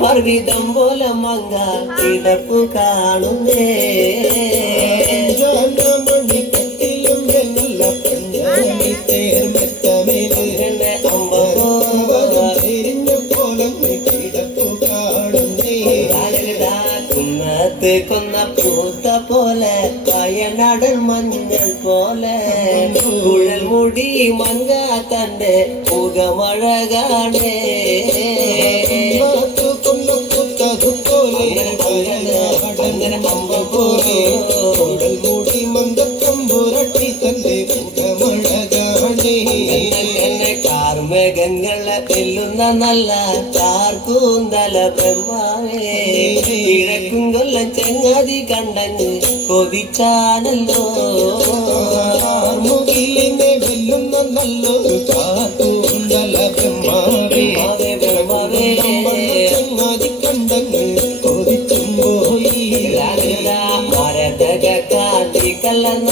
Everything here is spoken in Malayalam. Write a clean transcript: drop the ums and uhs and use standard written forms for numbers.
പർവിതം പോലെ മങ്ങ കിടപ്പു കാണുന്നേ മണിക്കത്തിലും എന്നല്ല പഞ്ചാമി തേർമെത്തമേലെ അമ്പരിഞ്ഞ പോലം കിടപ്പു കാണുന്നേ കുന്നത്ത് കൊന്ന പൂത്ത പോലെ കയനാടൻ മഞ്ഞൾ പോലെ കുഴൽ മുടി മങ്ങ തന്റെ മുഖമഴകാണേ മൂടി മന്ദക്കമ്പുരട്ടി തന്റെ കാർമേഘങ്ങളെ വെല്ലുന്ന നല്ല കാർക്കൂന്തല ബ്രഹ്മാവേ കിഴക്കും കൊല്ലം ചെങ്ങാതി കണ്ടങ്ങ് കൊതിച്ചാനല്ലോ മുകിലിനെ വെല്ലുന്ന നല്ലൊരു കാർക്കൂന്തല ബ്രഹ്മാവേ ബ്രഹ്മാവേ ചെങ്ങാതി കണ്ടങ്ങ് കൊതിച്ചും പോയി മരതക കാന്തി കല്ലന്ന